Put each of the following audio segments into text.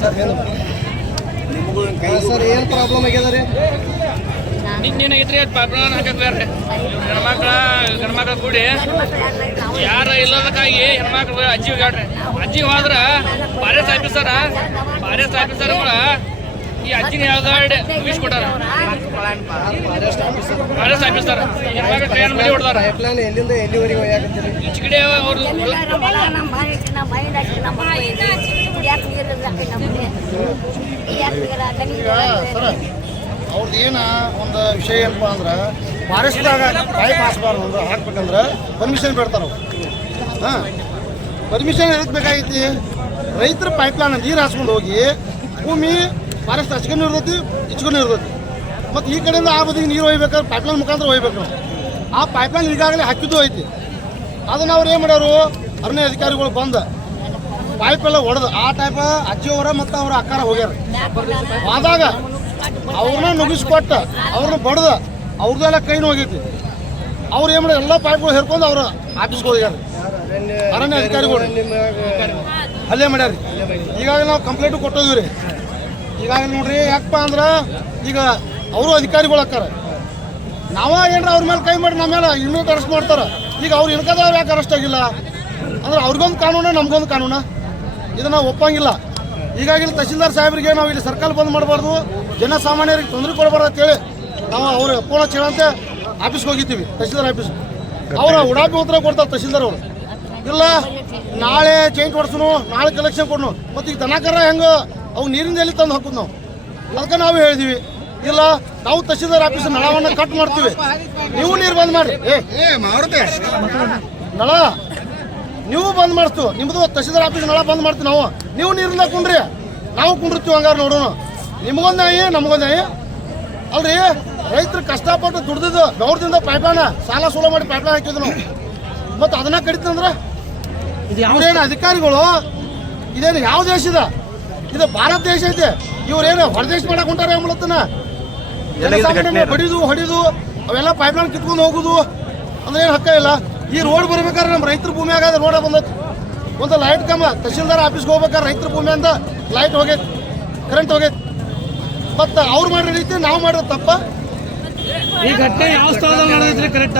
Sir ಏನು problem ಆಗ್ಯದ ರೀ? ಏನಾಗೈತ್ರಿ ಪ್ರಾಬ್ಲಮ್ ಹಾಕಕ್ಲಾರ್ರಿ ಗಂಡ್ಮಕ್ಳ ಕೂಡಿ ಯಾರ ಇಲ್ಲದಕ್ಕಾಗಿ ಹೆಣ್ಮಕ್ಳು ಅಜ್ಜಿ ಹೋಗ್ಯಾಡ್ರಿ. ಅಜ್ಜಿ ಹೋದ್ರ ಫಾರೆಸ್ಟ್ ಆಫೀಸರ್ ಈ ಅಜ್ಜಿನ ಯಾವ್ದು ಮುಗಿಸ್ಕೊಟ್ಟಾರ. ಫಾರೆಸ್ಟ್ ಆಫೀಸರ್ ಟ್ರೈನ್ ಮನೆ ಹೊಡ್ದಾರ. ಪೈಪ್ಲೈನ್ ಎಲ್ಲಿಂದ ಎಲ್ಲಿವರೆಗೆ ಹೋಗ್ಯಾಕತ್ತೀರಿ? ಈಚ ಕಡೆ ಅವ್ರು ಅವ್ರದ್ದು ಏನು ಒಂದು ವಿಷಯ ಏನಪ್ಪ ಅಂದ್ರೆ ಫಾರೆಸ್ಟ್ದಾಗ ಪೈಪ್ ಹಾಸ್ಬಾರ್ದು ಅಂದ್ರೆ ಹಾಕ್ಬೇಕಂದ್ರೆ ಪರ್ಮಿಷನ್ ಬೇಡ್ತಾರೆ ಅವ್ರು. ಹಾಂ, ಪರ್ಮಿಷನ್ ಎದಕ್ಕೆ ಬೇಕಾಗೈತಿ? ರೈತರ ಪೈಪ್ಲೈನ್ ನೀರು ಹಾಸ್ಕೊಂಡು ಹೋಗಿ ಭೂಮಿ ಫಾರೆಸ್ಟ್ ಹಚ್ಕೊಂಡು ಇರ್ತೈತಿ, ಇಚ್ಕೊಂಡು ಇರ್ತೈತಿ. ಮತ್ತು ಈ ಕಡೆಯಿಂದ ಆ ಬದಿಗೆ ನೀರು ಒಯ್ಬೇಕಾದ್ರೆ ಪೈಪ್ಲೈನ್ ಮುಖಾಂತರ ಒಯ್ಬೇಕು ನಾವು. ಆ ಪೈಪ್ಲೈನ್ ಈಗಾಗಲೇ ಹಾಕಿದ್ದು ಐತಿ. ಅದನ್ನು ಅವ್ರು ಏನು ಮಾಡ್ಯಾರು, ಅರಣ್ಯ ಅಧಿಕಾರಿಗಳು ಬಂದು ಪೈಪೆಲ್ಲ ಹೊಡೆದು ಆ ಟೈಪ್ ಅಜ್ಜಿಯವರ ಮತ್ತು ಅವ್ರ ಅಕ್ಕಾರ ಹೋಗ್ಯಾರ. ಆದಾಗ ಅವ್ರನ್ನ ನುಗ್ಗಿಸ್ಕೊಟ್ಟ ಅವ್ರನ್ನ ಬಡ್ದು ಅವ್ರದ್ದೆಲ್ಲ ಕೈನೂ ಹೋಗೈತಿ. ಅವ್ರು ಏನು ಮಾಡ್ಯಾರ, ಎಲ್ಲ ಪೈಪ್ಗಳು ಹೇರ್ಕೊಂಡು ಅವ್ರ ಆಫೀಸ್ಗೆ ಹೋಗ್ಯಾರ. ಅರಣ್ಯ ಅಧಿಕಾರಿಗಳು ಹಲ್ಲೆ ಮಾಡ್ಯಾರ. ಈಗಾಗಲೇ ನಾವು ಕಂಪ್ಲೇಂಟು ಕೊಟ್ಟೋದಿವಿ ರೀ. ಈಗಾಗಲೇ ನೋಡ್ರಿ, ಯಾಕಪ್ಪ ಅಂದ್ರೆ ಈಗ ಅವರು ಅಧಿಕಾರಿಗಳು ಹಾಕಾರ, ನಾವ ಏನ್ರ ಅವ್ರ ಮೇಲೆ ಕೈ ಮಾಡಿ ನಮ್ಮ ಮೇಲೆ ಇನ್ನೂ ಅರೆಸ್ಟ್ ಮಾಡ್ತಾರೆ. ಈಗ ಅವ್ರು ಇನ್ಕದವ್ರು ಯಾಕೆ ಅರೆಸ್ಟ್ ಆಗಿಲ್ಲ ಅಂದ್ರೆ ಅವ್ರಿಗೊಂದು ಕಾನೂನು, ನಮ್ಗೊಂದು ಕಾನೂನು, ಇದನ್ನು ಒಪ್ಪಂಗಿಲ್ಲ. ಹೀಗಾಗಿ ತಹಸೀಲ್ದಾರ್ ಸಾಹೇಬರಿಗೆ ನಾವು ಇಲ್ಲಿ ಸರ್ಕಲ್ ಬಂದ್ ಮಾಡಬಾರ್ದು, ಜನಸಾಮಾನ್ಯರಿಗೆ ತೊಂದರೆ ಕೊಡಬಾರ್ದು ಅಂತೇಳಿ ನಾವು ಅವ್ರು ಪೂರ್ಣ ಚೇಳಂತೆ ಆಫೀಸ್ಗೆ ಹೋಗಿದ್ದೀವಿ, ತಹಸೀಲ್ದಾರ್ ಆಫೀಸ್. ಅವ್ರು ಉಡಾಪಿ ಉತ್ತರ ಕೊಡ್ತಾರೆ ತಹಸೀಲ್ದಾರ್ ಅವರು. ಇಲ್ಲ ನಾಳೆ ಚೇಂಜ್ ಕೊಡ್ಸೋನು, ನಾಳೆ ಕಲೆಕ್ಷನ್ ಕೊಡ್ನು, ಮತ್ತು ಈಗ ದನಕರ ಹೆಂಗೆ ಅವು ನೀರಿಂದ ಎಲ್ಲಿ ತಂದು ಹಾಕೋದು ನಾವು. ಅದಕ್ಕೆ ನಾವು ಹೇಳಿದ್ವಿ, ಇಲ್ಲ ನಾವು ತಹಸೀಲ್ದಾರ್ ಆಫೀಸ್ ನಳವನ್ನು ಕಟ್ ಮಾಡ್ತೀವಿ, ನೀವು ನೀರು ಬಂದ್ ಮಾಡಿ. ನಳ ನೀವು ಬಂದ್ ಮಾಡಿಸ್ತೀವಿ, ನಿಮ್ಮದು ತಹಸೀಲ್ದಾರ್ ಆಫೀಸ್ ನಳ ಬಂದ್ ಮಾಡ್ತೀವಿ ನಾವು, ನೀವು ನೀರಿಂದ ಕುಂಡ್ರಿ, ನಾವು ಕುಂಡಿರ್ತೀವಿ. ಹಂಗಾರೆ ನೋಡೋಣ, ನಿಮಗೊಂದು ನ್ಯಾಯ ನಮಗೊಂದು ನ್ಯಾಯ ಅಲ್ರಿ. ರೈತರು ಕಷ್ಟಪಟ್ಟು ದುಡ್ದಿದ್ದು ಬೆವ್ರದಿಂದ ಪೈಪ್ಲೈನ್ ಸಾಲ ಸೂಲ ಮಾಡಿ ಪೈಪ್ಲೈನ್ ಹಾಕಿದ್ವಿ ನಾವು, ಮತ್ತು ಅದನ್ನ ಕಡಿತಂದ್ರೆ ಇವ್ರೇನು ಅಧಿಕಾರಿಗಳು, ಇದೇನು ಯಾವ ದೇಶದ? ಇದು ಭಾರತ ದೇಶ ಐತೆ. ಇವ್ರೇನು ಹೊರದೇಶ ಮಾಡಕ್ ಹೊಂಟಾರೆ ಎಂಬಳತ್ತನ ಬಡಿದು ಹೊಡಿದು ಅವೆಲ್ಲ ಪೈಪ್ಲೈನ್ ಕಿತ್ಕೊಂಡು ಹೋಗುದು ಅಂದ್ರೆ ಏನು ಹಕ್ಕ ಇಲ್ಲ. ಈ ರೋಡ್ ಬರ್ಬೇಕಾದ್ರೆ ನಮ್ಮ ರೈತರ ಭೂಮಿ ಆಗಾದ್ರೆ ರೋಡ್ ಬಂದೈತಿ, ಒಂದು ಲೈಟ್ ಕಮ್ಮ ತಹಸೀಲ್ದಾರ್ ಆಫೀಸ್ಗೆ ಹೋಗ್ಬೇಕಾದ್ರೆ ರೈತರ ಭೂಮಿಯಿಂದ ಲೈಟ್ ಹೋಗೈತಿ, ಕರೆಂಟ್ ಹೋಗೈತಿ. ಮತ್ತು ಅವ್ರು ಮಾಡಿರೋ ರೀತಿ ನಾವು ಮಾಡಿರೋ ತಪ್ಪ. ಈ ಘಟನೆ ಯಾವ ಸ್ಥಳದಲ್ಲಿ ನಡೆದೈತ್ರಿ? Correct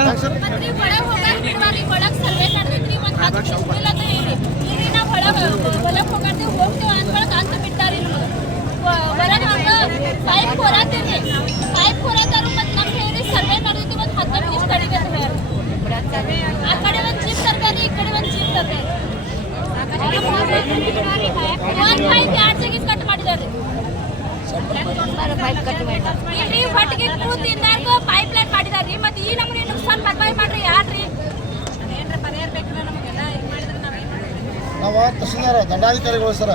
pipeline ಮಾಡಿದಾರಿ. ಮತ್ತೆ ಈ ನಮ್ಗೆ ನುಕ್ಸಾನ್ ಭರ್ಪಾಯಿ ಮಾಡ್ರಿ ಯಾರ್ರಿ? ನಾವು ತಹಸೀಲ್ದಾರ್ ದಂಡಾಧಿಕಾರಿಗಳು ಸರ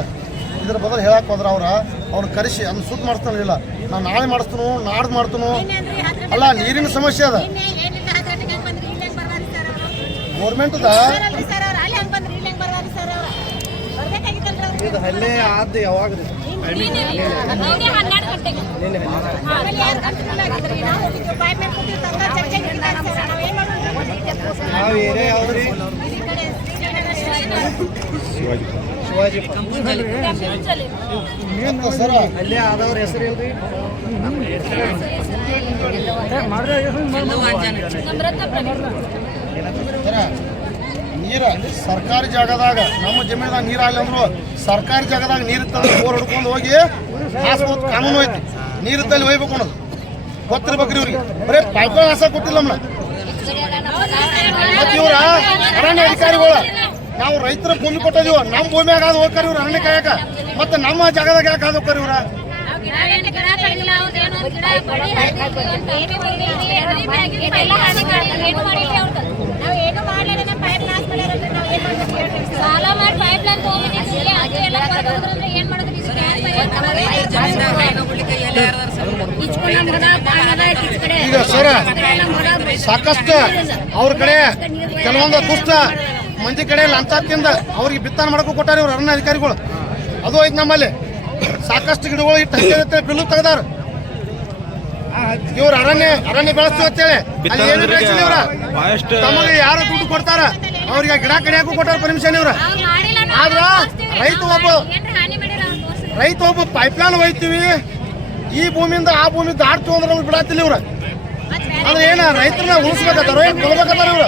ಇದ್ರ ಬದಲು ಹೇಳಕ್ಕೆ ಹೋದ್ರೆ ಅವ್ರು ಕರೆಸಿ ಅದನ್ನ ಸುತ್ತ ಮಾಡಿಸ್ತಾನಿಲ್ಲ. ನಾನು ನಾಳೆ ಮಾಡಿಸ್ತಾನು, ನಾಡ್ದು ಮಾಡ್ತಾನು. ಅಲ್ಲ, ನೀರಿನ ಸಮಸ್ಯೆ ಅದ ಗೌರ್ಮೆಂಟ್ದ. ಇದು ಹಲ್ಲೆ ಆದ ಯಾವಾಗ ರೀ? ಯಾವ ಏರಿಯಾ ಯಾವ್ದು? ಶಿವಾಜಿ ಸರ ಹಲ್ಲೆ ಆದವ್ರ ಹೆಸರು ಇಲ್ರಿ? ಸರ ನೀರು ಸರ್ಕಾರಿ ಜಾಗದಾಗ ನಮ್ಮ ಜಮೀನ್ದಾಗ ನೀರು ಆಗಲಿ ಅಂದ್ರು ಸರ್ಕಾರಿ ಜಾಗದಾಗ ನೀರು ಇತ್ತಂದ್ರೆ ಬೋರ್ ಹೊಡ್ಕೊಂಡು ಹೋಗಿ ಹಾಸ್ಬೋದು, ಕಾನೂನು ಐತಿ. ನೀರಿದ್ದಲ್ಲಿ ಒಯ್ಬೇಕು ಅನ್ನೋದು ಗೊತ್ತಿರ್ಬೇಕ್ರಿ ಇವ್ರಿಗೆ. ಬರೀ ಪೈಪ್ಲೈನ್ ಹಾಸ ಕೊಟ್ಟಿಲ್ಲ ನಮ್ಮನ್ನ. ಮತ್ತು ಇವ್ರ ಅರಣ್ಯ ಅಧಿಕಾರಿಗಳು, ನಾವು ರೈತರ ಭೂಮಿ ಕೊಟ್ಟಿದೀವ, ನಮ್ಮ ಭೂಮಿಯಾಗ ಅದು ಹೋಗ್ತಾರೆ ಇವ್ರು ಅರಣ್ಯ ಕಾಯಕ, ಮತ್ತು ನಮ್ಮ ಜಾಗದಾಗ ಯಾಕೆ ಅದು ಹೋಗ್ತಾರೆ ಇವ್ರ? ಈಗ ಸರ ಸಾಕಷ್ಟು ಅವ್ರ ಕಡೆ ಕೆಲವೊಂದು ದುಷ್ಟ ಮಂದಿ ಕಡೆ ಲಂಚಾತಿಂದ ಅವ್ರಿಗೆ ಬಿತ್ತನೆ ಮಾಡಕ್ಕೂ ಕೊಟ್ಟಾರ ಇವ್ರು ಅರಣ್ಯ ಅಧಿಕಾರಿಗಳು. ಅದು ಐತೆ ನಮ್ಮಲ್ಲಿ. ಸಾಕಷ್ಟು ಗಿಡಗಳು ಇಟ್ಟು ಹಂಗೆ ಬಿಲ್ಲು ತೆಗ್ದಾರ. ಇವ್ರು ಅರಣ್ಯ ಬೆಳೆಸ್ತೀವಿ ಅಂತೇಳಿ ಏನು ಬೆಳೆಸಿಲ್ಲ ಇವ್ರ. ತಮಗೆ ಯಾರು ದುಡ್ಡು ಕೊಡ್ತಾರ ಅವ್ರಿಗೆ ಗಿಡ ಕಡಿಯಾಕೂ ಕೊಟ್ಟಾರ ಪರ್ಮಿಷನ್ ಇವ್ರ. ಆದ್ರ ರೈತ ಒಬ್ಬ ರೈತ ಒಬ್ಬ ಪೈಪ್ಲೈನ್ ಒಯ್ತೀವಿ, ಈ ಭೂಮಿಯಿಂದ ಆ ಭೂಮಿ ದಾಟ್ ತೊಗೊಂಡ್ರೆ ನಮ್ಗೆ ಬಿಡತ್ತಿಲ್ಲ ಇವ್ರ. ಅಂದ್ರೆ ಏನ ರೈತರನ್ನ ಉಳಿಸ್ಬೇಕತ್ತಾರ, ಏನ್ ಕೊಡ್ಬೇಕತ್ತಾರ ಇವ್ರ?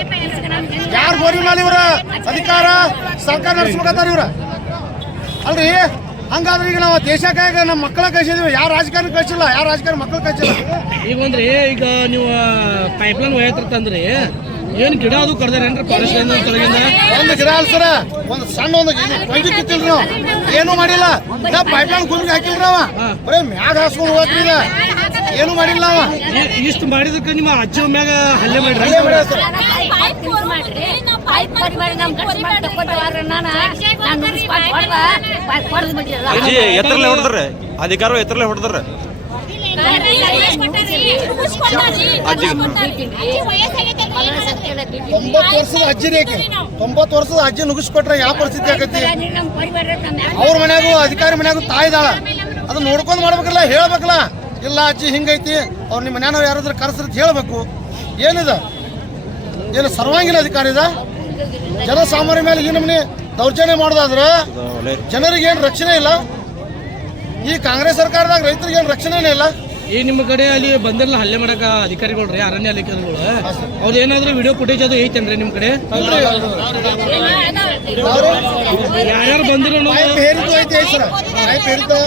ಯಾರು ಗೋರಿ ಮೇಲೆ ಇವ್ರ ಅಧಿಕಾರ ಸರ್ಕಾರ ನಡೆಸ್ಬೇಕತ್ತಾರ ಇವ್ರ ಅಲ್ರಿ? ಹಂಗಾದ್ರೆ ಈಗ ನಾವು ದೇಶಕ್ಕಾಗ ನಮ್ಮ ಮಕ್ಕಳ ಕಳಿಸಿದೀವಿ, ಯಾರು ರಾಜಕಾರಣ ಕಳಿಸಿಲ್ಲ, ಯಾರು ರಾಜಕಾರಣ ಮಕ್ಕಳು ಕಳಿಸಿಲ್ಲ. ಈಗ ಒಂದ್ರಿ ಈಗ ನೀವು ಪೈಪ್ಲೈನ್ ಒಯ್ಯತ್ತಂದ್ರಿ ಏನ್ ಗಿಡ ಅದು ಕಡ್ದಾರೇನ್ರಿ ಫಾರೆಸ್ಟ್ ಕೆಳಗಿಂದ? ಒಂದು ಗಿಡ ಅಲ್ ಸರ, ಒಂದು ಸಣ್ಣ ಒಂದು ಕೊಂಜಿ ಕಿತ್ತಿಲ್ರಿ ನಾವು, ಏನು ಮಾಡಿಲ್ಲ. ಪೈಪ್ಲೈನ್ ಗುಂಡಿಗೆ ಹಾಕಿಲ್ರಿ ನಾವ, ಬರೀ ಮ್ಯಾಗ ಹಾಸ್ಕೊಂಡು ಹೋಗ್ರಿ, ಏನು ಮಾಡಿಲ್ಲ ನಾವ. ಇಷ್ಟು ಮಾಡಿದಕ್ಕೆ ನಿಮ್ಮ ಅಜ್ಜಿ ಮ್ಯಾಗ ಹಲ್ಲೆ ಮಾಡ್ರಿ. ಅಜ್ಜಿ ಎತ್ತರಲ್ಲೇ ಹೊಡೆದ್ರಿ, ಅಧಿಕಾರ ಎತ್ತರಲ್ಲೇ ಹೊಡೆದ್ರಿ. 90 ವರ್ಷದ ಅಜ್ಜಿ ರೇಖೆ, 90 ವರ್ಷದ ಅಜ್ಜಿ ನುಗ್ಗಿಸ್ಕೊಟ್ರೆ ಯಾವ ಪರಿಸ್ಥಿತಿ ಆಗೈತಿ? ಅವ್ರ ಮನ್ಯಾಗು ಅಧಿಕಾರಿ ಮನ್ಯಾಗು ತಾಯಿದಾಳ, ಅದು ನೋಡ್ಕೊಂಡ್ ಮಾಡ್ಬೇಕಲ್ಲ, ಹೇಳ್ಬೇಕಲ್ಲ. ಇಲ್ಲ ಅಜ್ಜಿ ಹಿಂಗೈತಿ, ಅವ್ರು ನಿಮ್ಮ ಮನ್ಯಾನವ್ರು ಯಾರಾದ್ರೂ ಕರೆಸ್ರಿ ಹೇಳ್ಬೇಕು. ಏನಿದ ಏನು ಸರ್ವಾಂಗೀಣ ಅಧಿಕಾರಿ ಇದ? ಜನಸಾಮಾನ್ಯ ಮೇಲೆ ಈ ನಮ್ಮನೆ ದೌರ್ಜನ್ಯ ಮಾಡೋದಾದ್ರೆ ಜನರಿಗೆ ಏನು ರಕ್ಷಣೆ ಇಲ್ಲ. ಈ ಕಾಂಗ್ರೆಸ್ ಸರ್ಕಾರದಾಗ ರೈತರಿಗೆ ಏನು ರಕ್ಷಣೆನೇ ಇಲ್ಲ. ಈ ನಿಮ್ಮ ಕಡೆ ಅಲ್ಲಿ ಬಂದಿರಲ್ಲ ಹಲ್ಲೆ ಮಾಡಕ ಅಧಿಕಾರಿಗಳು ರೀ, ಅರಣ್ಯ ಅಧಿಕಾರಿಗಳು, ಅವ್ರು ಏನಾದ್ರು ವಿಡಿಯೋ ಫುಟೇಜ್ ಅದು ಐತೇನ್ರಿ ನಿಮ್ ಕಡೆ? ಯಾರ್ಯಾರು ಬಂದಿರೋ ಹೇರಿದ್ದು ಐತಿ ಸರ್, ಹೇರಿದ್ದು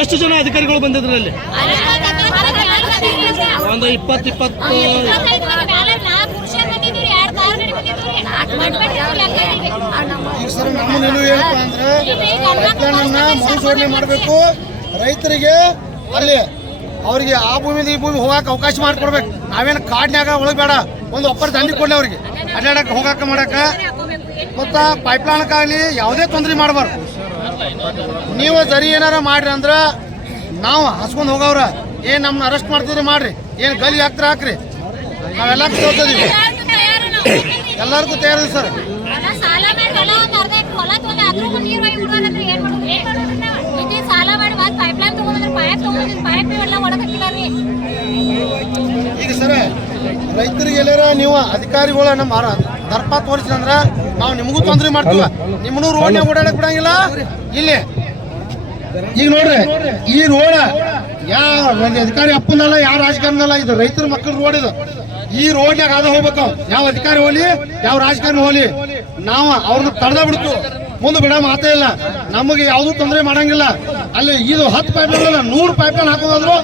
ಎಷ್ಟು ಜನ ಅಧಿಕಾರಿಗಳು ಬಂದಿದ್ರಲ್ಲಿ? ಒಂದು 20 ಈಗ ಸರ್ ನಮ್ಮನೇನು ಏನಪ್ಪ ಅಂದ್ರೆ ಪೈಪ್ಲೈನನ್ನ ಮರುಜೋಡಣೆ ಮಾಡಬೇಕು. ರೈತರಿಗೆ ಅಲ್ಲಿ ಅವ್ರಿಗೆ ಆ ಭೂಮಿದ ಈ ಭೂಮಿ ಹೋಗಾಕ ಅವಕಾಶ ಮಾಡಿಕೊಡ್ಬೇಕು. ನಾವೇನು ಕಾಡ್ನ್ಯಾಗ ಒಳಗೆ ಬೇಡ, ಒಂದು ಒಪ್ಪರ್ ದಂಡಿ ಕೊಡ್ಲಿ ಅವ್ರಿಗೆ ಅಡ್ಡಾಡಕ್ಕೆ ಹೋಗಾಕ ಮಾಡಕ. ಮತ್ತು ಪೈಪ್ಲೈನ್ಗಾಗಲಿ ಯಾವುದೇ ತೊಂದರೆ ಮಾಡಬಾರ್ದು. ನೀವು ಸರಿ ಏನಾರ ಮಾಡ್ರಿ ಅಂದ್ರೆ ನಾವು ಹಸ್ಕೊಂಡು ಹೋಗವ್ರ ಏನು ನಮ್ಮನ್ನ ಅರೆಸ್ಟ್ ಮಾಡ್ತಿದ್ರಿ ಮಾಡ್ರಿ, ಏನು ಗಲಿ ಹಾಕ್ತಿರ ಹಾಕ್ರಿ, ನಾವೆಲ್ಲ ತೋರ್ತಿದೀವಿ, ಎಲ್ಲರಿಗೂ ತಯಾರಿದೆ ಸರ್. ಈಗ ಸರ್ ರೈತರಿಗೆ ಎಲ್ಲಾರ ನೀವು ಅಧಿಕಾರಿಗಳ ನಮ್ಮ ದರ್ಪ ತೋರಿಸಿದ್ರೆ ನಾವು ನಿಮಗೂ ತೊಂದರೆ ಮಾಡ್ತೀವ, ನಿಮ್ಮನ್ನು ರೋಡ್ನಾಗ ಓಡಾಡಕ್ ಬಿಡಂಗಿಲ್ಲ. ಇಲ್ಲಿ ಈಗ ನೋಡ್ರಿ ಈ ರೋಡ್ ಯಾವ ಅಧಿಕಾರಿ ಅಪ್ಪನಲ್ಲ, ಯಾವ ರಾಜಕಾರಣಲ್ಲ, ಇದು ರೈತರ ಮಕ್ಕಳ ರೋಡ್. ಇದು ಈ ರೋಡ್ನಾಗ ಅದ ಹೋಗ್ಬೇಕು, ಯಾವ ಅಧಿಕಾರಿ ಹೋಲಿ ಯಾವ ರಾಜಕಾರಣಿ ಹೋಲಿ, ನಾವು ಅವ್ರನ್ನ ತಡೆದ ಬಿಡ್ತು, ಮುಂದೆ ಬಿಡ ಮಾತೇ ಇಲ್ಲ. ನಮಗೆ ಯಾವ್ದು ತೊಂದರೆ ಮಾಡಂಗಿಲ್ಲ. ಅಲ್ಲಿ ಇದು 10 ಪೈಪ್ಲೈನ್ ಅಲ್ಲ 100 ಪೈಪ್ಲೈನ್ ಹಾಕೋದಾದ್ರು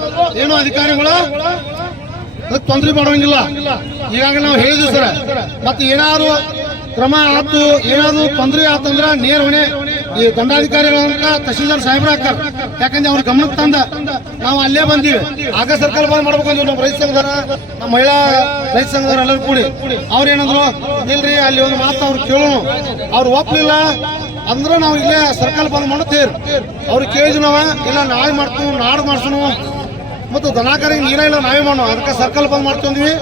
ಏನೋ ಅಧಿಕಾರಿಗಳು ತೊಂದರೆ ಮಾಡೋಂಗಿಲ್ಲ. ಈಗಾಗಲೇ ನಾವು ಹೇಳಿದ್ವಿ ಸರ್. ಮತ್ತೆ ಏನಾದ್ರು ಕ್ರಮ ಆಯ್ತು, ಏನಾದ್ರು ತೊಂದರೆ ಆತಂದ್ರ ನೇರ ಹೊಣೆ ಈ ದಂಡಾಧಿಕಾರಿಗಳಂತ ತಹಶೀಲ್ದಾರ್ ಸಾಹೇಬ್ರ ಹಾಕ್ತಾರ. ಯಾಕಂದ್ರೆ ಅವ್ರ ಗಮನಕ್ಕೆ ತಂದ ನಾವು ಅಲ್ಲೇ ಬಂದೀವಿ. ಆಗ ಸರ್ಕಾರ ಬಂದ್ ಮಾಡ್ಬೇಕಂದ್ವಿ. ನಮ್ಮ ರೈತ ಸಂಘದರ, ನಮ್ಮ ಮಹಿಳಾ ರೈತ ಸಂಘದವ್ರು ಎಲ್ಲರೂ ಕೂಡಿ ಅವ್ರೇನಂದ್ರು, ಇಲ್ರಿ ಅಲ್ಲಿ ಒಂದು ಮಾತು ಅವ್ರು ಕೇಳೋಣ, ಅವ್ರು ಒಪ್ಪಲಿಲ್ಲ ಅಂದ್ರೆ ನಾವು ಇಲ್ಲೇ ಸರ್ಕಾರ ಬಂದ್ ಮಾಡುತ್ತೇವೆ. ಅವ್ರು ಕೇಳಿದ್ವಿ ನಾವು, ಇಲ್ಲ ನಾಳೆ ಮಾಡ್ತೀವಿ, ನಾಡ್ದು ಮಾಡ್ಸೋಣ, ಮತ್ತು ದನಾಕರಿಗೆ ನೀರ ಇಲ್ಲ ನಾವೇ ಮಾಡೋಣ, ಅದಕ್ಕೆ ಸರ್ಕಲ್ ಬಂದ್ ಮಾಡ್ಕೊಂಡ್ವಿ.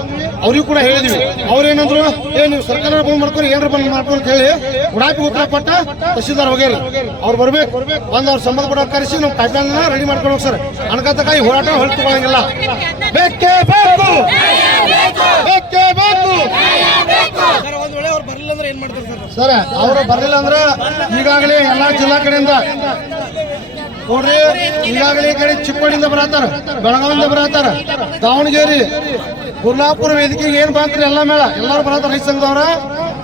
ಅವ್ರಿಗೂ ಕೂಡ ಹೇಳಿದ್ವಿ. ಅವ್ರೇನಂದ್ರು, ನೀವು ಸರ್ಕಾರ ಬಂದ್ ಮಾಡ್ಕೊಂಡು ಏನಾರ ಬಂದ್ ಮಾಡ್ಕೊಂಡು ಹೇಳಿ ಉಡಾಪಿ ಉತ್ತರ ಕೊಟ್ಟ ತಹಶೀಲ್ದಾರ್ ಹೋಗ್ಯಾರ. ಅವ್ರು ಬರ್ಬೇಕು, ಬಂದು ಅವ್ರು ಸಂಬಂಧಪಟ್ಟ ಕರೆಸಿ ನಾವು ಪೈಪ್ಲೈನ್ ರೆಡಿ ಮಾಡ್ಕೊಳ್ಬೇಕು ಸರ್. ಅಣಕತ್ತಕಾಯಿ ಹೋರಾಟ ಹೊರತುಕೊಳ್ಳಂಗಿಲ್ಲ. ಬೇಕೇ ಬೇಕು, ಬೇಕೇ ಬೇಕು ಸರ್. ಅವರು ಬರಲಿಲ್ಲ ಅಂದ್ರೆ ಈಗಾಗಲೇ ಎಲ್ಲಾ ಜಿಲ್ಲಾ ಕಡೆಯಿಂದ ನೋಡ್ರಿ, ಈಗಾಗಲೇ ಈ ಕಡೆ ಚಿಕ್ಕೋಡಿಯಿಂದ ಬರತ್ತಾರ, ಬೆಳಗಾವಿಯಿಂದ ಬರತ್ತಾರ, ದಾವಣಗೆರೆ, ಗುರ್ಲಾಪುರ ವೇದಿಕೆಗೆ ಏನ್ ಬಂತ್ರಿ ಎಲ್ಲ ಮೇಳ ಎಲ್ಲರೂ ಬರತ್ತಾರ ರೈತ ಸಂಘದವ್ರ.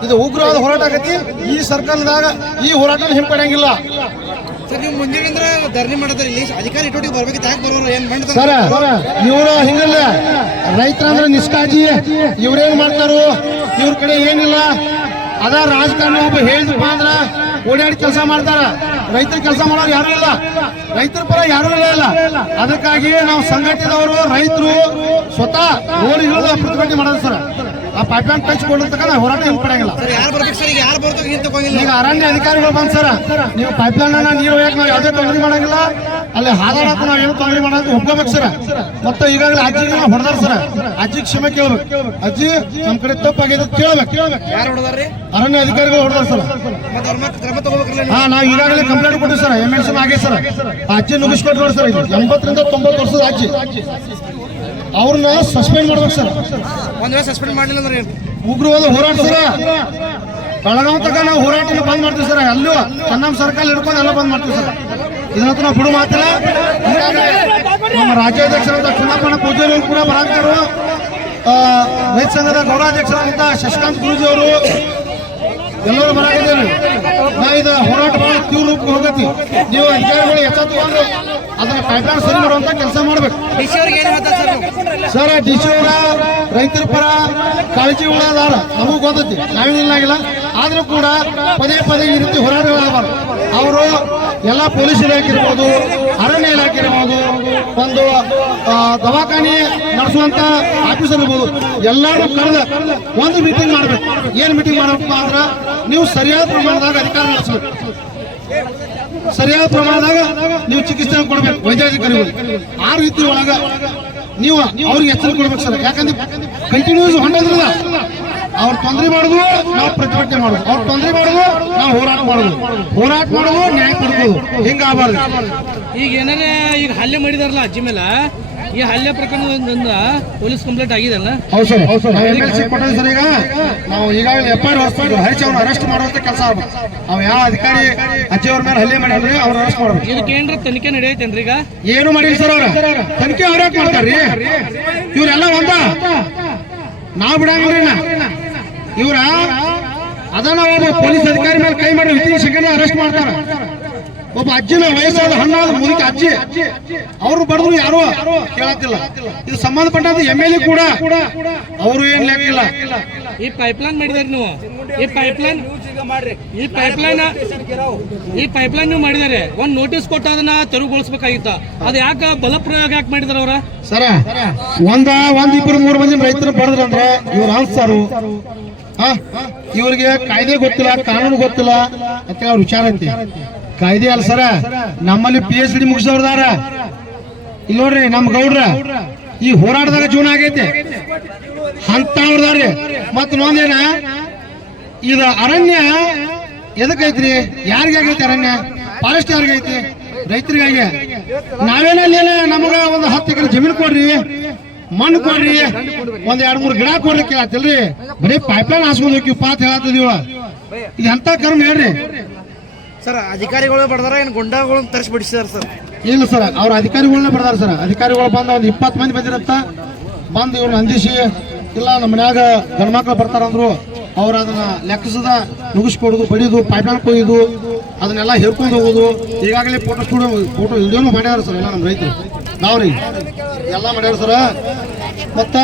ಇದು ಉಗ್ರವಾದ ಹೋರಾಟ ಆಗತಿ. ಈ ಸರ್ಕಾರದಾಗ ಈ ಹೋರಾಟ ಹಿಂಪಡೆಯಂಗಿಲ್ಲ ಸರ್. ನೀವು ಮುಂದಿನಿಂದ ಧರಣಿ ಮಾಡಿದ್ರೆ ಇಲ್ಲಿ ಅಧಿಕಾರಿ ಇಟ್ಟೋಟಿಗೆ ಬರ್ಬೇಕಿತ್ತು, ಯಾಕೆ ಬರೋರು ಏನ್ ಮಾಡ್ತಾರೆ ಸರ್? ಇವರು ಹಿಂಗಲ್ಲ, ರೈತರಂದ್ರೆ ನಿಷ್ಕಾಳಜಿ, ಇವ್ರೇನ್ ಮಾಡ್ತಾರು, ಇವ್ರ ಕಡೆ ಏನಿಲ್ಲ. ಅದ ರಾಜಕಾರಣ ಒಬ್ಬ ಹೇಳಿದಪ್ಪ ಅಂದ್ರ ಓಡಾಡಿ ಕೆಲಸ ಮಾಡ್ತಾರ. ರೈತರ ಕೆಲಸ ಮಾಡೋರು ಯಾರು ಇಲ್ಲ, ರೈತರ ಪರ ಯಾರು ಇಲ್ಲ. ಅದಕ್ಕಾಗಿ ನಾವು ಸಂಘಟಿತವರು ರೈತರು ಸ್ವತಃ ರೋಡ್ ಇಳಿದು ಪ್ರತಿಭಟನೆ ಮಾಡೋದು ಸರ್. ಆ ಪೈಪ್ಲೈನ್ ಟಚ್ಕೊಂಡಿರ್ತಕ್ಕ ಹೋರಾಟ ಹಿಂಪಡೆಯಂಗಿಲ್ಲ. ಯಾರು ಬರ್ಬೇಕು ಸರ್? ಈಗ ಯಾರು ಬರ್ಬೇಕು ಹಿಂದೆ ತಗೊಂಡಿಲ್ಲ. ಈಗ ಅರಣ್ಯ ಅಧಿಕಾರಿಗಳು ಬಂದ್ ಸರ್, ನೀವು ಪೈಪ್ಲೈನ್ ನೀರು ಹೋಗಕ್ಕೆ ನಾವು ಯಾವುದೇ ತೊಂದರೆ ಮಾಡಂಗಿಲ್ಲ. ಅಲ್ಲಿ ಹಾದಾಡಕ ನಾವ್ ಏನು ತೊಂದರೆ ಮಾಡೋದು ಒಪ್ಕೋಬೇಕು ಸರ್. ಮತ್ತೆ ಈಗಾಗಲೇ ಅಜ್ಜಿಗೆ ನಾವು ಹೊಡೆದಾರ ಸರ್. ಅಜ್ಜಿಗೆ ಕ್ಷಮೆ ಕೇಳ್ಬೇಕು. ಅಜ್ಜಿ ನಮ್ ಕಡೆ ತಪ್ಪಾಗಿದೆ ಕೇಳ್ಬೇಕು. ಯಾರು ಹೊಡೆದಾರ್ರಿ? ಅರಣ್ಯ ಅಧಿಕಾರಿಗಳು ಹೊಡೆದಾರ ಸರ್. ಮತ್ತೆ ಅವ್ರ ಮತ್ತೆ ಕ್ರಮ ತಗೋಬೇಕಲ್ಲ? ಹಾ, ನಾವ್ ಈಗಾಗಲೇ ಕಂಪ್ಲೇಂಟ್ ಕೊಟ್ಟಿವಿ ಸರ್. MLC ಆಗಿದೆ ಸರ್. ಅಜ್ಜಿ ನುಗ್ಗಿಸ್ಕೊಟ್ಟು ನೋಡಿ ಸರ್. 80 ರಿಂದ 90 ವರ್ಷದ ಅಜ್ಜಿ. ಅವ್ರನ್ನ ಸಸ್ಪೆಂಡ್ ಮಾಡ್ಬೇಕು ಸರ್. ಒಂದ್ ವೇಳೆ ಸಸ್ಪೆಂಡ್ ಮಾಡಲಿಲ್ಲ ಅಂದ್ರೆ ಏನು? ಉಗ್ರವಾದ ಹೋರಾಟ ಸರ್. ಬೆಳಗಾವ್ ತನಕ ನಾವು ಹೋರಾಟನ ಬಂದ್ ಮಾಡ್ತೀವಿ ಸರ್. ಅಲ್ಲೂ ಚೆನ್ನಮ್ಮ ಸರ್ಕಲ್ ಹಿಡ್ಕೊಂಡು ಎಲ್ಲ ಬಂದ್ ಮಾಡ್ತೀವಿ ಸರ್. ಇದನ್ನಂತೂ ನಾವು ಬಿಡು ಮಾತಿಲ್ಲ. ನಮ್ಮ ರಾಜ್ಯಾಧ್ಯಕ್ಷರಾದ ಚುನಾವಣಾ ಪೂಜಾರಿ ಕೂಡ ಬರಾಕ್ತಾರು. ರೈತ ಸಂಘದ ಗೌರವಾಧ್ಯಕ್ಷರಾದಂತ ಶಶಿಕಾಂತ್ ಗುರೂಜಿ ಅವರು ಎಲ್ಲರೂ ಬರಾಕಿದ್ದೀರಿ. ನಾ ಇದು ಹೋರಾಟ ಬಹಳ ತೀವ್ರ ರೂಪಕ್ಕೆ ಹೋಗತಿ. ನೀವು ಅಧಿಕಾರಿಗಳು ಎಚ್ಚೆತ್ತು ಅಂದ್ರೆ ಅದನ್ನ ಪೈಪ್ಲೈನ್ ಸರಿ ಮಾಡುವಂತ ಕೆಲಸ ಮಾಡ್ಬೇಕು ಡಿಸಿ ಅವ್ರಿಗೆ ಏನು ಹೇಳ್ತಾರೆ ಸರ್ ನೀವು? ಸರ್. ಡಿಸಿ ಅವರ ರೈತರ ಪರ ಕಾಳಜಿ ಉಳ್ಳದಾರ ನಮಗೂ ಗೊತ್ತೈತಿ, ನಾವೇನಿಲ್ಲ. ಆದ್ರೂ ಕೂಡ ಪದೇ ಪದೇ ಈ ರೀತಿ ಹೋರಾಟಗಳಾಗಬಾರ್ದು. ಅವರು ಎಲ್ಲ ಪೊಲೀಸ್ ಇಲಾಖೆ ಇರ್ಬೋದು, ಅರಣ್ಯ ಇಲಾಖೆ ಇರ್ಬೋದು, ಒಂದು ದವಾಖಾನೆ ನಡೆಸುವಂತ ಆಫೀಸರ್ ಇರ್ಬೋದು, ಎಲ್ಲರೂ ಕರೆದ ಒಂದು ಮೀಟಿಂಗ್ ಮಾಡ್ಬೇಕು. ಏನ್ ಮೀಟಿಂಗ್ ಮಾಡಬೇಕು ಅಂದ್ರೆ ನೀವು ಸರಿಯಾದ ಪ್ರಮಾಣದಾಗ ಅಧಿಕಾರ ನಡೆಸಬೇಕು. ಸರಿಯಾದ ಪ್ರಮಾಣದಾಗ ನೀವು ಚಿಕಿತ್ಸೆ ಕೊಡ್ಬೇಕು ವೈದ್ಯಾಧಿಕಾರಿಗಳು. ಆ ರೀತಿ ಒಳಗ ನೀವು ಅವ್ರಿಗೆ ಎಚ್ಚರ ಕೊಡ್ಬೇಕು ಸರ್. ಯಾಕಂದ್ರೆ ಕಂಟಿನ್ಯೂಸ್ ಹೊಂಡೋದ್ರಲ್ಲ ಅವ್ರು ತೊಂದರೆ ಮಾಡುದು, ನಾವು ಪ್ರತಿಭಟನೆ ಮಾಡುದು. ಅವ್ರು ತೊಂದರೆ ಮಾಡುದು, ನಾವು ಹೋರಾಟ ಮಾಡುದು. ಹೋರಾಟ ಮಾಡುದು, ನ್ಯಾಯ ಕೊಡ್ಬೋದು. ಹಿಂಗಾಗಬಾರ್ದು. ಈಗ ಏನಾರ ಈಗ ಹಲ್ಲೆ ಮಾಡಿದಾರಲ್ಲ ಅಜ್ಜಿ ಮೇಲೆ, ಈ ಹಲ್ಲೆ ಪ್ರಕರಣದಿಂದ ಪೊಲೀಸ್ ಕಂಪ್ಲೇಂಟ್ ಆಗಿದೆಲ್ಲ? ಹೌದು ಸರ್, ಹೌದು ಸರ್. MLC ಕೊಟ್ಟಿದ್ದೀವಿ ಸರ್. ಈಗ ನಾವು ಈಗಾಗಲೇ FIR ಹೊರಸ್ಬಿಟ್ಟು ಹರೀಶ್ ಅವ್ರನ್ನ ಅರೆಸ್ಟ್ ಮಾಡುವಂತ ಕೆಲಸ ಆಗ್ಬೇಕು. ಅವ್ ಯಾವ ಅಧಿಕಾರಿ ಅಜ್ಜಿ ಅವ್ರ ಮೇಲೆ ಹಲ್ಲೆ ಮಾಡಿದ್ರೆ ಅವ್ರ ಅರೆಸ್ಟ್ ಮಾಡ್ಬೇಕು. ಇದಕ್ಕೆ ಏನ್ರ ತನಿಖೆ ನಡೆಯೈತೇನ್ರಿ? ಈಗ ಏನು ಮಾಡಿಲ್ಲ ಸರ್. ಅವ್ರ ತನಿಖೆ ಅವ್ರ್ಯಾಕ್ ಮಾಡ್ತಾರ್ರಿ? ಇವ್ರೆಲ್ಲ ಒಂದ ನಾವ್ ಬಿಡಂಗಿಲ್ಲ. ಇವ್ರ ಅದನ್ನ ಒಬ್ಬ ಪೊಲೀಸ್ ಅಧಿಕಾರಿ ಮೇಲೆ ಕೈ ಮಾಡಿ ವಿತಿನ್ ಸೆಕೆಂಡ್ ಅರೆಸ್ಟ್ ಮಾಡ್ತಾರ. ಒಬ್ಬ ಅಜ್ಜಿನ ವಯಸ್ಸಾದ ಹಣ್ಣಾದ ಮುದುಕಿ ಅಜ್ಜಿ, ಅವ್ರು ಬಡದ್ರು ಯಾರು ಕೇಳತ್ತಿಲ್ಲ. ಇದು ಸಂಬಂಧಪಟ್ಟಂತ MLA ಕೂಡ ಅವರು ಏನ್ ಲೆಕ್ಕಿಲ್ಲ. ಈ ಪೈಪ್ಲೈನ್ ಮಾಡಿದಾರೆ ನೀವು. ಈ ಪೈಪ್ಲೈನ್ ನೀವು ಮಾಡಿದಾರೆ. ಒಂದ್ ನೋಟಿಸ್ ಕೊಟ್ಟು ಅದನ್ನ ತೆರವುಗೊಳಿಸಬೇಕಾಗಿತ್ತ. ಅದ್ ಯಾಕ ಬಲಪ್ರಯೋಗ ಯಾಕೆ ಮಾಡಿದಾರ ಅವ್ರ? ಸರ ಒಂದ್ 2-3 ಮಂದಿ ರೈತರು ಬಡದ್ರಂದ್ರ ಇವ್ರು ಅನ್ಸಾರು. ಇವ್ರಿಗೆ ಕಾಯ್ದೆ ಗೊತ್ತಿಲ್ಲ, ಕಾನೂನು ಗೊತ್ತಿಲ್ಲ ಅಂತ ಅವ್ರ ವಿಚಾರ ಐತಿ. ಕಾಯ್ದೆ ಅಲ್ಲ ಸರ. ನಮ್ಮಲ್ಲಿ PhD ಮುಗಿಸೋರ್ದಾರ. ಇಲ್ಲಿ ನೋಡ್ರಿ ನಮ್ ಗೌಡ್ರ ಈ ಹೋರಾಟದಾಗ ಜೀವನ ಆಗೈತಿ ಅಂತ ಅವ್ರದಾರ್ರಿ. ಮತ್ ನೋಂದೇನ ಇದು ಅರಣ್ಯ ಎದಕ್ಕೈತ್ರಿ? ಯಾರಿಗಾಗೈತಿ ಅರಣ್ಯ? ಫಾರೆಸ್ಟ್ ಯಾರಿಗೈತಿ? ರೈತರಿಗಾಗಿ. ನಾವೇನಲ್ಲಿ ನಮಗ ಒಂದು 10 ಎಕರೆ ಜಮೀನು ಕೊಡ್ರಿ, ಮಣ್ಣು ಕೊಡ್ರಿ, ಒಂದ್ 2-3 ಗಿಡ ಕೊಡ್ರಿ ಕೇಳತ್ತಿಲ್ರಿ. ಬರೀ ಪೈಪ್ಲೈನ್ ಹಾಸ್ಕೊಂಡ್ ಹೋಗಿ ಪಾತ್ ಹೇಳತ್ತಿದೀವ. ಇದು ಎಂತ ಕರ್ಮ ಹೇಳ್ರಿ ಸರ್? ಅಧಿಕಾರಿಗಳು ಬಡದಾರ ಏನು ಗುಂಡಾಗಳನ್ನು ತರಿಸ್ಬಿಡಿಸಿದಾರ ಸರ್? ಇಲ್ಲ ಸರ್, ಅವ್ರ ಅಧಿಕಾರಿಗಳನ್ನ ಬಡದಾರ ಸರ್. ಅಧಿಕಾರಿಗಳು ಬಂದ ಒಂದು 20 ಮಂದಿ ಬಂದಿರತ್ತ. ಬಂದು ಇವ್ರನ್ನ ಅಂದಿಸಿ, ಇಲ್ಲ ನಮ್ಮ ಮನ್ಯಾಗ ಗಂಡ್ಮಕ್ಳು ಬರ್ತಾರಂದ್ರು ಅವ್ರ ಅದನ್ನ ಲೆಕ್ಕಿಸದ ನುಗ್ಗಿಸ್ಕೊಡುದು, ಬಡಿದು, ಪೈಪ್ಲೈನ್ ಕೊಯ್ದು ಅದನ್ನೆಲ್ಲ ಹೇರ್ಕೊಂಡು ಹೋಗುದು. ಈಗಾಗಲೇ ಫೋಟೋ ವಿಡಿಯೋನು ಮಾಡ್ಯಾರ ಸರ್. ಎಲ್ಲ ನಮ್ಮ ರೈತರು ನಾವ್ರಿ ಎಲ್ಲ ಮಾಡ್ಯಾರ ಸರ್. ಮತ್ತ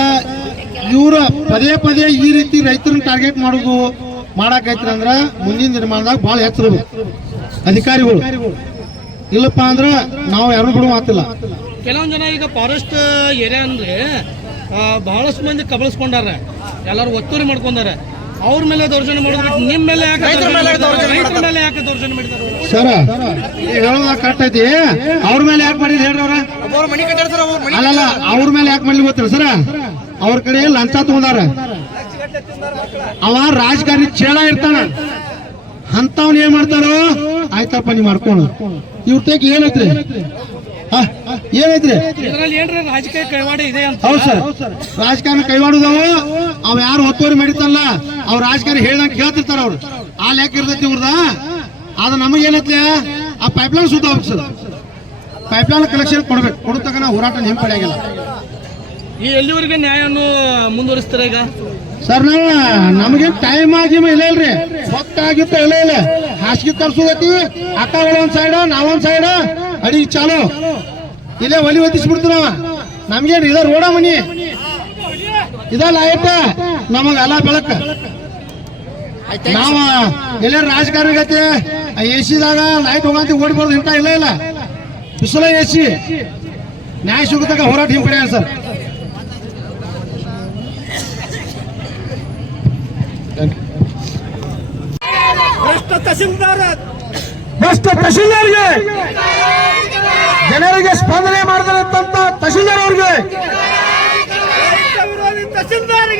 ಇವ್ರ ಪದೇ ಪದೇ ಈ ರೀತಿ ರೈತರನ್ನ ಟಾರ್ಗೆಟ್ ಮಾಡುದು ಮಾಡಾಕೈತ್ರಿ ಅಂದ್ರ ಮುಂದಿನ ನಿರ್ಮಾಣದಾಗ ಬಹಳ ಹೆಚ್ಚಿರ್ಬೇಕು ಅಧಿಕಾರಿಗಳು. ಇಲ್ಲಪ್ಪ ಅಂದ್ರ ನಾವು ಯಾರು ಬಿಡು ಮಾತಿಲ್ಲ. ಕೆಲವೊಂದ್ ಜನ ಈಗ ಫಾರೆಸ್ಟ್ ಏರಿಯಾ ಅಂದ್ರೆ ಬಹಳಷ್ಟು ಮಂದಿ ಕಬಳಿಸ್ಕೊಂಡಾರ, ಎಲ್ಲಾರು ಒತ್ತುವರಿ ಮಾಡ್ಕೊಂಡಾರ. ಅವ್ರ ಮೇಲೆ ದೌರ್ಜನ್ಯ ಮಾಡೋದು ಬಿಟ್ಟು ನಿಮ್ ಮೇಲೆ ಯಾಕೆ ದೌರ್ಜನ್ಯ ಮಾಡಿದಾರ? ಸರ ಹೇಳೋದ ಕರೆಕ್ಟ್ ಐತಿ. ಅವ್ರ ಮೇಲೆ ಯಾಕೆ ಮಾಡಿದ್ರು ಹೇಳ್ರಿ? ಅವ್ರ ಮನಿ ಕಟ್ಟಾರ ಸರ್. ಅವ್ರ ಮನಿ ಅಲ್ಲಲ್ಲ, ಅವ್ರ ಮೇಲೆ ಯಾಕೆ ಮಾಡ್ಲಿ ಗೊತ್ತಿಲ್ಲ ಸರ? ಅವ್ರ ಕಡೆ ಲಂಚ ತಗೊಂಡಾರ. ಅವ ರಾಜಕಾರಣಿ ಚೇಳ ಇರ್ತಾನ, ಅಂತವ್ನ ಏನ್ ಮಾಡ್ತಾರೋ ಆಯ್ತಪ್ಪ ನೀ ಮಾಡ್ಕೊಂಡು. ಇವ್ರ ತೇಕ್ ಏನೈತ್ರಿ? ಏನೈತ್ರಿ? ಇದ್ರಲ್ಲಿ ಏನ್ರಿ ರಾಜಕೀಯ ಕೈವಾಡ ಇದೆ ಅಂತ? ಹೌದು ಸರ್, ರಾಜಕಾರಣ ಕೈವಾಡುದವು. ಅವ್ ಯಾರು ಒತ್ತುವರಿ ಮಾಡಿತಲ್ಲ ಅವ್ರ ರಾಜಕಾರಣಿ ಹೇಳ್ದಂಗೆ ಕೇಳ್ತಿರ್ತಾರ. ಅವ್ರು ಆ ಲೆಕ್ಕ ಇರ್ತೈತಿ ಇವ್ರದ. ಅದು ನಮಗೇನೈತಿ, ಆ ಪೈಪ್ಲೈನ್ ಸುತ್ತ ಹೋಗ್ಬೇಕು ಸರ್. ಪೈಪ್ಲೈನ್ ಕಲೆಕ್ಷನ್ ಕೊಡ್ಬೇಕು. ಕೊಡತಕ್ಕ ನಾವು ಹೋರಾಟ ಹಿಂಪಡೆ ಆಗಿಲ್ಲ. ಈ ಎಲ್ಲಿವರೆಗೆ ನ್ಯಾಯವನ್ನು ಮುಂದುವರಿಸ್ತಾರೆ ಈಗ ಸರ್? ನಮಗೆ ಟೈಮ್ ಆಗಿ ಇಲ್ಲ ಇಲ್ರಿ, ಹೊತ್ತಾಗಿತ್ತು ಇಲ್ಲ. ಹಾಸಿಗೆ ತರ್ಸೋದೈತಿ, ಅಕ್ಕ ಒಂದ್ ಸೈಡ್, ನಾವೊಂದ್ ಸೈಡ್, ಅಡಿಗೆ ಚಾಲು. ಇಲ್ಲೇ ಒಲಿ ಒತ್ತಿಸ್ಬಿಡ್ತೀವಿ ನಾವ. ನಮ್ಗೇನು ಇದ ರೋಡ ಮನಿ ಇದಲ್ಲ ಆಯ್ತ ನಮಗೆಲ್ಲ ಬೆಳಕ. ನಾವ ಎಲ್ಲ ರಾಜಕಾರಣ ಆಗತ್ತೆ AC-ದಾಗ ಲೈಟ್ ಹೋಗಂತ ಓಡಿಬಾರ್ದು. ಇಂತ ಇಲ್ಲ ಬಿಸಿಲ AC ನ್ಯಾಯ ಸಿಗುತ್ತಾಗ ಹೋರಾಟ ಹಿಂಪಡೆ ಸರ್. ಭ್ರಷ್ಟ ತಹಶೀಲ್ದಾರ್ಗೆ ಜನರಿಗೆ ಸ್ಪಂದನೆ ಮಾಡಿದಂತ ತಹಶೀಲ್ದಾರ್ ಅವ್ರಿಗೆ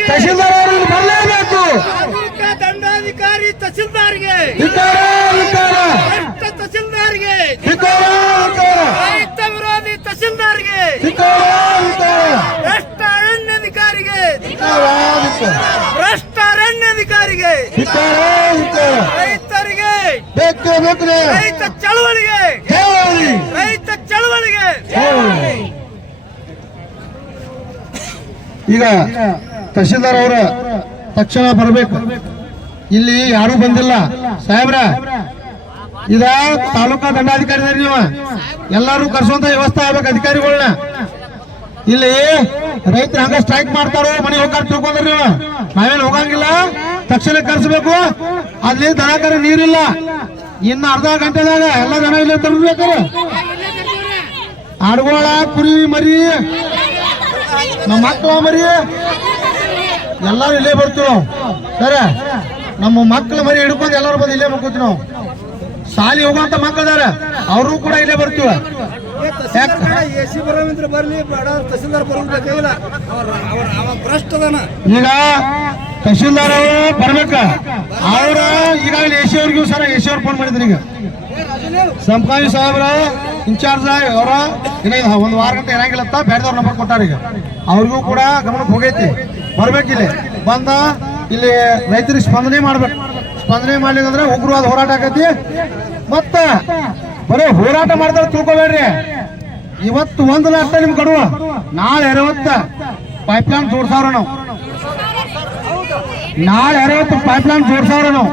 ತಹಶೀಲ್ದಾರ್ ಅವರಿಗೆ ಬರಲೇಬೇಕು. ದಂಡಾಧಿಕಾರಿ ತಹಶೀಲ್ದಾರ್ಗೆ ತಹಶೀಲ್ದಾರ್ಗೆ ರೈತ ವಿರೋಧಿ ತಹಶೀಲ್ದಾರ್ಗೆ ಭ್ರಷ್ಟ ಅರಣ್ಯಾಧಿಕಾರಿಗೆ ಭ್ರಷ್ಟ ಅರಣ್ಯಾಧಿಕಾರಿಗೆ ರೈತರಿಗೆ ರೈತ ಚಳವಳಿಗೆ ರೈತ ಚಳವಳಿಗೆ. ಈಗ ತಹಶೀಲ್ದಾರ್ ಅವರ ತಕ್ಷಣ ಬರಬೇಕು. ಇಲ್ಲಿ ಯಾರು ಬಂದಿಲ್ಲ ಸಾಹೇಬ್ರ. ಇದ ತಾಲೂಕಾ ದಂಡಾಧಿಕಾರಿ ನೀವು ಎಲ್ಲಾರು ಕರ್ಸುವಂತ ವ್ಯವಸ್ಥೆ ಆಗ್ಬೇಕು ಅಧಿಕಾರಿಗಳನ್ನ. ಇಲ್ಲಿ ರೈತರು ಹಂಗ ಸ್ಟ್ರೈಕ್ ಮಾಡ್ತಾರೋ ಮನೆ ಹೋಗಾರ ತಿಳ್ಕೊಂಡ್ರಿ ನೀವು. ನಾವೇನು ಹೋಗಂಗಿಲ್ಲ, ತಕ್ಷಣ ಕರ್ಸ್ಬೇಕು. ಅಲ್ಲಿ ದನಕರ ನೀರಿಲ್ಲ, ಇನ್ನು ಅರ್ಧ ಗಂಟೆದಾಗ ಎಲ್ಲ ಜನ ಇಲ್ಲಿ ತರಬೇಕಾರೆ ಆಡುಗೋಳ ಕುರಿ ಮರಿ ನಮ್ಮ ಮಕ್ಕಳ ಮರಿ ಎಲ್ಲಾರು ಇಲ್ಲೇ ಬರ್ತೀವಿ ನಾವು. ಸರಿ, ನಮ್ಮ ಮಕ್ಕಳ ಮರಿ ಹಿಡ್ಕೊಂಡು ಎಲ್ಲರೂ ಬಂದು ಇಲ್ಲೇ ಮಕ್ಕೋತೀವಿ ನಾವು. ಶಾಲಿ ಹೋಗುವಂತ ಮಕ್ಕಳದಾರ ಅವರು ಕೂಡ ಇಲ್ಲೇ ಬರ್ತೀವಿ. ಈಗ ತಹಶೀಲ್ದಾರ್ ಬರ್ಬೇಕ. ಅವ್ರ ಈಗಾಗಲೇ ಎಸಿ ಅವ್ರಿಗೂ ಸರ ಎಸಿ ಅವ್ರು ಫೋನ್ ಮಾಡಿದ್ರು. ಈಗ ಸಂಪಾಯಿ ಸಾಹೇಬ್ರ ಇನ್ಚಾರ್ಜ್ ಅವರ ಒಂದು ವಾರ ಗಂಟೆ ಏನಾಗಿಲ್ಲತ್ತ ಬೇಡದವ್ರ ನಂಬರ್ ಕೊಟ್ಟಾರ. ಈಗ ಅವ್ರಿಗೂ ಕೂಡ ಗಮನಕ್ಕೆ ಹೋಗೈತಿ, ಬರ್ಬೇಕಿಲ್ಲಿ ಬಂದ ಇಲ್ಲಿ ರೈತರಿಗೆ ಸ್ಪಂದನೆ ಮಾಡ್ಬೇಕು. ಸ್ಪಂದನೆ ಮಾಡ್ಲಿಕ್ಕಂದ್ರೆ ಉಗ್ರವಾದ ಹೋರಾಟ ಆಗೈತಿ. ಮತ್ತ ಬರೀ ಹೋರಾಟ ಮಾಡಿದ್ರೆ ತಿಳ್ಕೊಬೇಡ್ರಿ. ಇವತ್ತು ಒಂದು ಲಕ್ಷ ನಿಮ್ ಕಡುವ, ನಾಳೆ 60 ಪೈಪ್ಲೈನ್ ಜೋಡ್ಸಾವ್ರ ನಾವು. ನಾಳೆ 60 ಪೈಪ್ಲೈನ್ ಜೋಡ್ಸಾವ್ರ ನಾವು.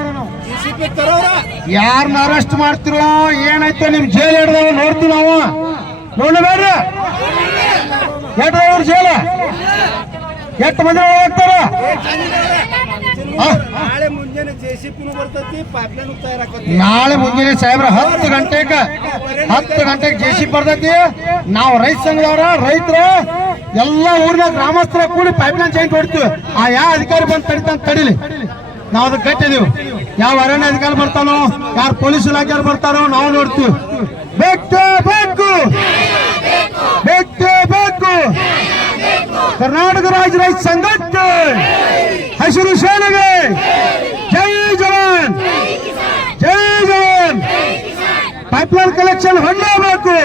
ಯಾರನ್ನ ಅರೆಸ್ಟ್ ಮಾಡ್ತಿರೋ ಏನಾಯ್ತು ನಿಮ್ ಜೈಲ್ ಹಿಡ್ದವ ನೋಡ್ತೀವಿ ನಾವು. ನೋಡಬೇಡ್ರಿ ಎಷ್ಟ್ರವ್ರ ಜೈಲ ಎಷ್ಟು ಮಂದಿ ಹೋಗ್ತಾರ. ನಾಳೆ ಮುಂಜಾನೆ ಸಾಹೇಬ್ರ 10 ಗಂಟೆಗೆ ಜೆಸಿಬಿ ಬರ್ತೈತಿ. ನಾವು ರೈತ ಸಂಘದವ್ರ ರೈತರ ಎಲ್ಲ ಊರಿನ ಗ್ರಾಮಸ್ಥರ ಕೂಡಿ ಪೈಪ್ಲೈನ್ ಚೈನ್ ಹೊಡ್ತೀವಿ. ಆ ಯಾವ ಅಧಿಕಾರಿ ಬಂದು ತಡಿತಾನ ತಡಿಲಿ, ನಾವು ಅದಕ್ಕೆ ಕಟ್ಟಿದೀವಿ. ಯಾವ ಅರಣ್ಯ ಅಧಿಕಾರಿ ಬರ್ತಾನೋ, ಯಾರು ಪೊಲೀಸ್ ಇಲಾಖೆಯವ್ರು ಬರ್ತಾರೋ ನಾವು ನೋಡ್ತೀವಿ. ಬೇಕೇ ಬೇಕು, ಬೇಕೇ ಬೇಕು. ಕರ್ನಾಟಕ ರಾಜ್ಯ ರೈತ ಸಂಘಕ್ಕೆ, ಹಸಿರು ಸೇನೆಗೆ ಜೈ ಜವಾನ್, ಜೈ ಜವಾನ್. ಪೈಪ್ಲೈನ್ ಕಲೆಕ್ಷನ್ ಹೊಂದಬೇಕು.